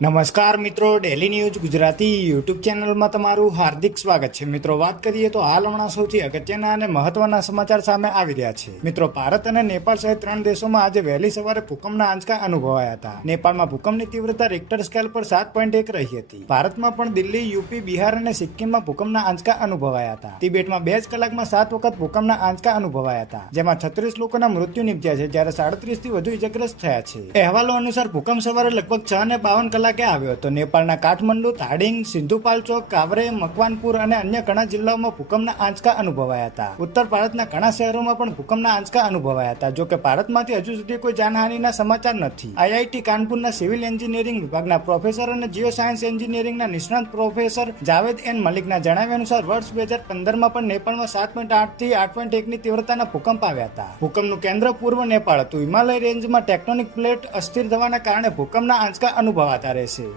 નમસ્કાર મિત્રો, daily news Gujarati YouTube ચેનલમાં તમારું હાર્દિક સ્વાગત છે. મિત્રો, વાત કરીએ તો હાલ હમણાં સૌથી અગત્યના અને મહત્વના સમાચાર સામે આવી રહ્યા છે. મિત્રો, ભારત અને નેપાળ સહિત 3 દેશોમાં આજે વહેલી સવારે ભૂકંપના આંચકા અનુભવાયા હતા. નેપાળમાં ભૂકંપની તીવ્રતા રિક્ટર સ્કેલ પર 7.1 રહી હતી. ભારતમાં પણ દિલ્હી, યુપી, બિહાર અને સિક્કિમમાં ભૂકંપના આંચકા અનુભવાયા હતા. તિબેટમાં 2 જ કલાકમાં 7 વખત ભૂકંપના આંચકા અનુભવાયા હતા, જેમાં 36 લોકોના મૃત્યુ નિપજ્યા છે, જ્યારે 37 થી વધુ ઇજાગ્રસ્ત થયા છે. અહેવાલો અનુસાર ભૂકંપ સવારે લગભગ 6:52 આવ્યો હતો. નેપાળના કાઠમંડુ, ધાડિંગ, સિંધુપાલચોક, કાવરે, મકવાનપુર અને અન્ય ઘણા જિલ્લાઓમાં ભૂકંપના આંચકા અનુભવાયા હતા. ઉત્તર ભારતના ઘણા શહેરોમાં પણ ભૂકંપના આંચકા અનુભવાયા હતા. જોકે ભારતમાંથી હજુ સુધી કોઈ જાનહાનિના સમાચાર નથી. આઈઆઈટી કાનપુરના સિવિલ એન્જિનિયરિંગ વિભાગના પ્રોફેસર અને જીઓ સાયન્સ એન્જિનિયરિંગના નિષ્ણાત પ્રોફેસર જાવેદ એન મલિકના જણાવ્યા અનુસાર વર્ષ 2015માં પણ નેપાળમાં 7.8 થી 8.1ની તીવ્રતાના ભૂકંપ આવ્યા હતા. ભૂકંપનું કેન્દ્ર પૂર્વ નેપાળ હતું. હિમાલય રેન્જમાં ટેક્ટોનિક પ્લેટ અસ્થિર થવાના કારણે ભૂકંપના આંચકા અનુભવાતા રહેશે.